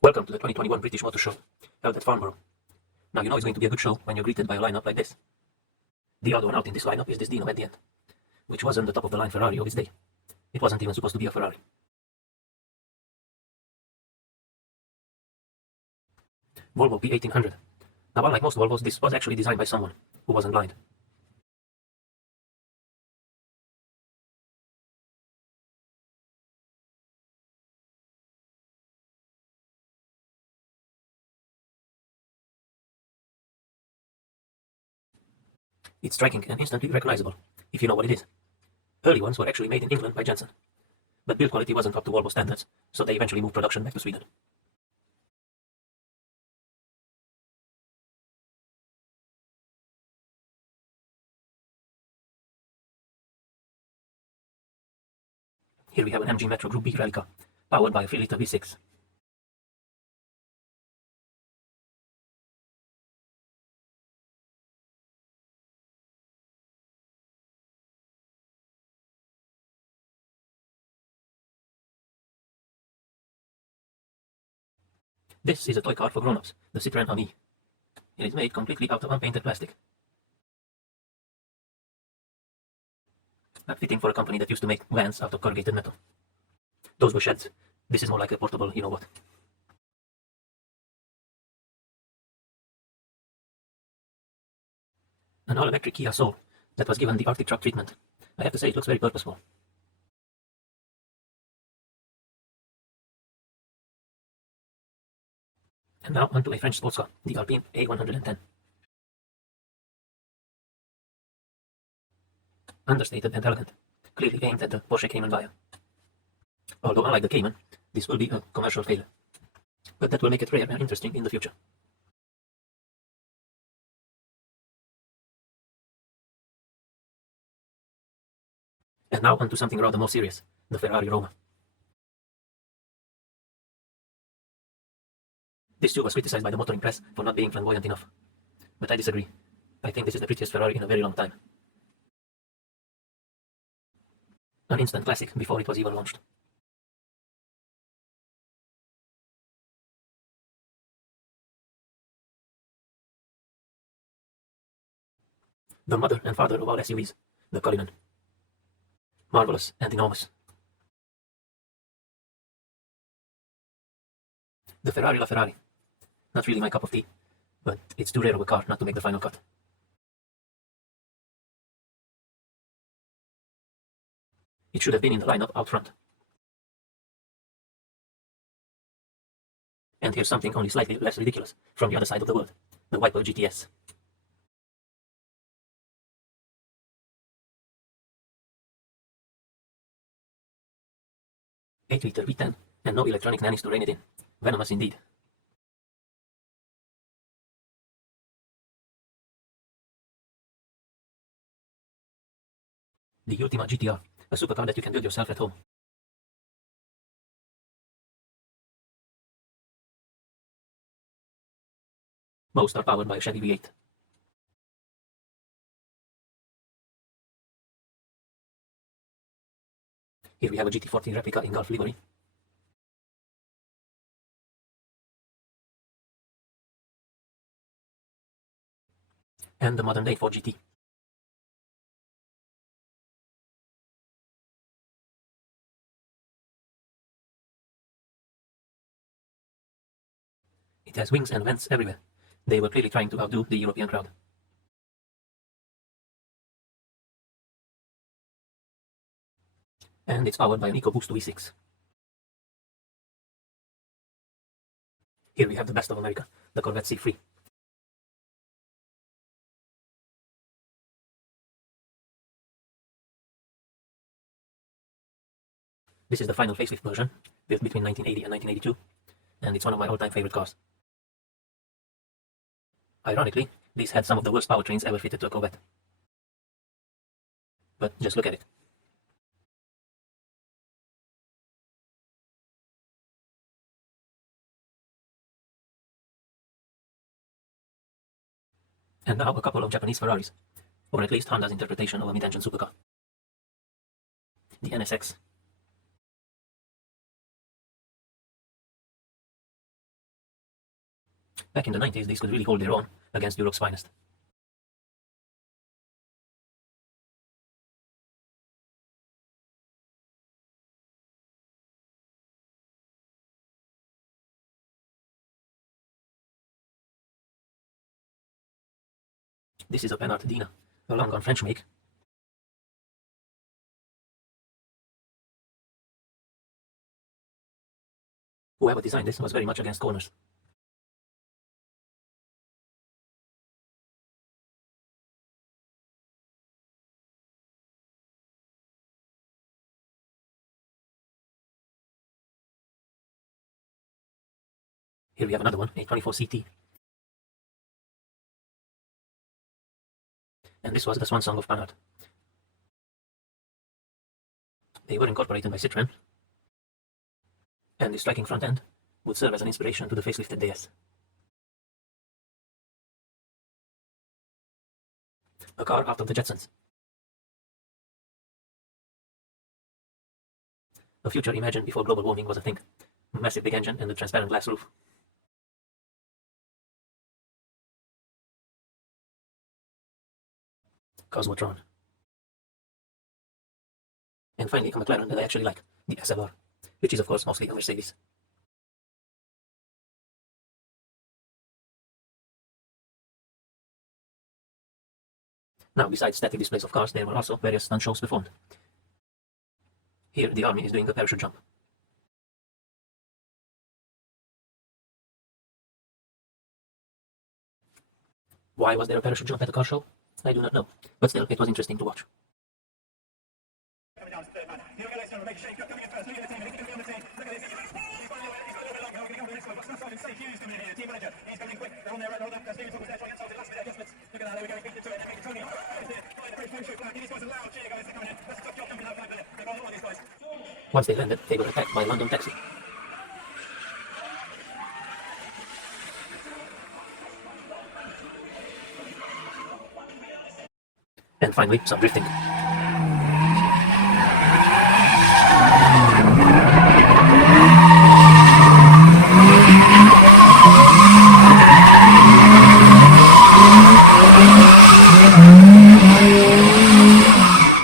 Welcome to the 2021 British Motor Show, held at Farnborough. Now you know it's going to be a good show when you're greeted by a lineup like this. The odd one out in this lineup is this Dino at the end, which wasn't the top-of-the-line Ferrari of its day. It wasn't even supposed to be a Ferrari. Volvo P1800. Now unlike most Volvos, this was actually designed by someone who wasn't blind. It's striking and instantly recognizable, if you know what it is. Early ones were actually made in England by Jensen, but build quality wasn't up to Volvo standards, so they eventually moved production back to Sweden. Here we have an MG Metro Group B rally car, powered by a 3-liter V6. This is a toy car for grown-ups, the Citroën Ami. It is made completely out of unpainted plastic. Not fitting for a company that used to make vans out of corrugated metal. Those were sheds. This is more like a portable you-know-what. An all-electric Kia Soul that was given the Arctic truck treatment. I have to say it looks very purposeful. And now onto a French sports car, the Alpine A110. Understated and elegant, clearly aimed at the Porsche Cayman buyer. Although unlike the Cayman, this will be a commercial failure. But that will make it rare and interesting in the future. And now onto something rather more serious, the Ferrari Roma. This too was criticized by the motoring press for not being flamboyant enough. But I disagree. I think this is the prettiest Ferrari in a very long time. An instant classic before it was even launched. The mother and father of all SUVs, the Cullinan. Marvelous and enormous. The Ferrari LaFerrari. Not really my cup of tea, but it's too rare of a car not to make the final cut. It should have been in the lineup out front. And here's something only slightly less ridiculous from the other side of the world, the Wiper GTS. Eight-liter V10 and no electronic nannies to rein it in. Venomous indeed. The Ultima GTR, a supercar that you can build yourself at home. Most are powered by a Chevy V8. Here we have a GT40 replica in Gulf livery. And the modern day Ford GT. It has wings and vents everywhere. They were clearly trying to outdo the European crowd. And it's powered by an EcoBoost V6. Here we have the best of America, the Corvette C3. This is the final facelift version, built between 1980 and 1982, and it's one of my all-time favorite cars. Ironically, this had some of the worst powertrains ever fitted to a Corvette. But just look at it. And now a couple of Japanese Ferraris, or at least Honda's interpretation of a mid-engine supercar. The NSX. Back in the 90s, these could really hold their own against Europe's finest. This is a Panhard Dina, a long-gone French make. Whoever designed this was very much against corners. Here we have another one, a 24 CT. And this was the swan song of Panhard. They were incorporated by Citroën, and the striking front end would serve as an inspiration to the facelifted DS. A car out of the Jetsons. A future imagined before global warming was a thing. Massive big engine and a transparent glass roof. Cosmotron. And finally, a McLaren that I actually like, the SLR, which is of course mostly a Mercedes. Now, besides static displays of cars, there were also various stunt shows performed. Here, the army is doing a parachute jump. Why was there a parachute jump at a car show? I do not know, but still, it was interesting to watch. Once they landed, they were attacked by a London taxi. And finally, some drifting.